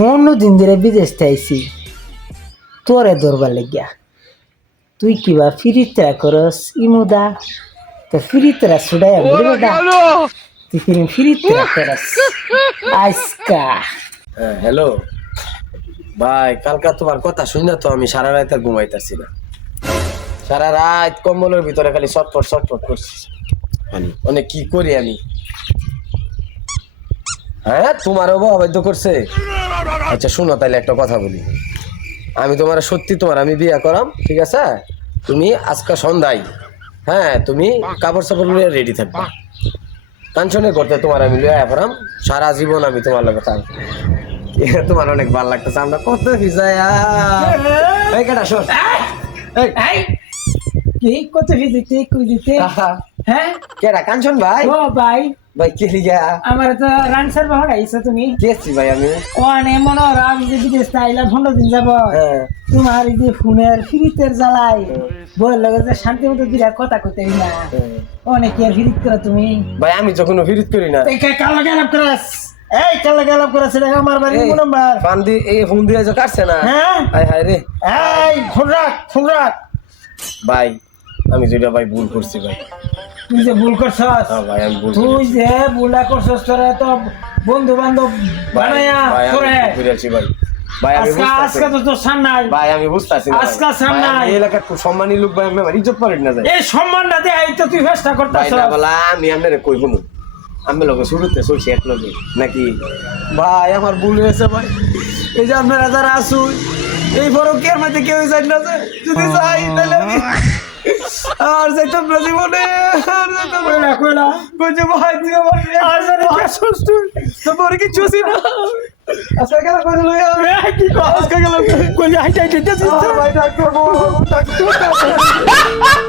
কোন দিন ধরে বিদেশ আইছি তোরে ধরবার লাগিয়া। তুই কিবা ফিরিতরা করস ইমুদা? তো ফিরিতরা ছুড়াই বেটা তুই কিরম ফিরিতরা করস? হ্যাঁ হ্যালো। ভাই কালকা তোমার কথা শুনে তো আমি সারা রাত আর ঘুমাইতেছি না। সারা রাত কম্বলের ভিতরে খালি ছটফট ছটফট করছি। মানে? অনেক কি করি আমি? হ্যাঁ তোমারও অবৈধ করছে? আচ্ছা শোনো তাইলে একটা কথা বলি। আমি তোমার সত্যি তোমার আমি বিয়ে করাম ঠিক আছে? তুমি আজকে সন্ধ্যায় হ্যাঁ তুমি কাপড় চাপড় নিয়ে রেডি থাকবে। কাঞ্চনে করতে তোমার আমি লিয়া করাম সারা জীবন আমি তোমার লগে থাকব। তোমার অনেক ভালো লাগতেছে আমরা কত ভিজায়া। এই কেটা শোন। এই, কি? কত ফিজিতে কই দিতে? হ্যাঁ? কেডা কাঞ্চন ভাই? ও ভাই। ভাই কে লিগা? আমার তো রানসার বাবা গাইছো তুমি। কেছি ভাই আমি? মনে হয় আমি যে বিদেশ দিন যাব। হ্যাঁ। তোমার এই যে ফোনের ফিরিতের জ্বালাই বই লাগে যে শান্তি মতো দিলা কথা কইতে না। অনেক আর ফিরিত করো তুমি। ভাই আমি কোনো ফিরিত করি না। কা- কালো গেলাপ করাস? এই কালো গেলাপ করাস এটা আমার বাড়ি কোন নাম্বার। এই ফোন দিয়ে যে কাটছে না। হ্যাঁ। হায় হায় রে। এই ফোন রাখ ফোন রাখ। ভাই আমি যেটা ভাই ভুল করছি ভাই। তুই যে ভুল করছস? হ্যাঁ ভাই আমি ভুল তুই যে ভুলা করছস তোরা তো বন্ধু বান্ধব বানায়া করে। করেছি ভাই। ভাই আমি আজকে তো তোর সামনে ভাই আমি বুঝতেছি আজকা সামনে আয়। এই এলাকার খুব সম্মানী লোক ভাই আমি আমার ইজ্জত করেন না যায় এই সম্মানটা তো তুই ফেস্টা ভাই করতেছ না বলা আমি আপনারে কই শুনুন আমি লগে শুরুতে চলছি এক লগে নাকি? ভাই আমার ভুল হয়েছে ভাই। এই যে আপনারা যারা আসুন এই ফরকের মধ্যে কেউ যাই না যদি যাই তাহলে আমি আর যাইতাম না জীবনে আর যাইতাম না। কইলা কইছে ভাই তুই আমার আর জানি কে সুস্থ তোর কিছু ছিল? না লই আমি কি কস কইলা হাইটা হাইটা ভাই ডাক্তার ডাক্তার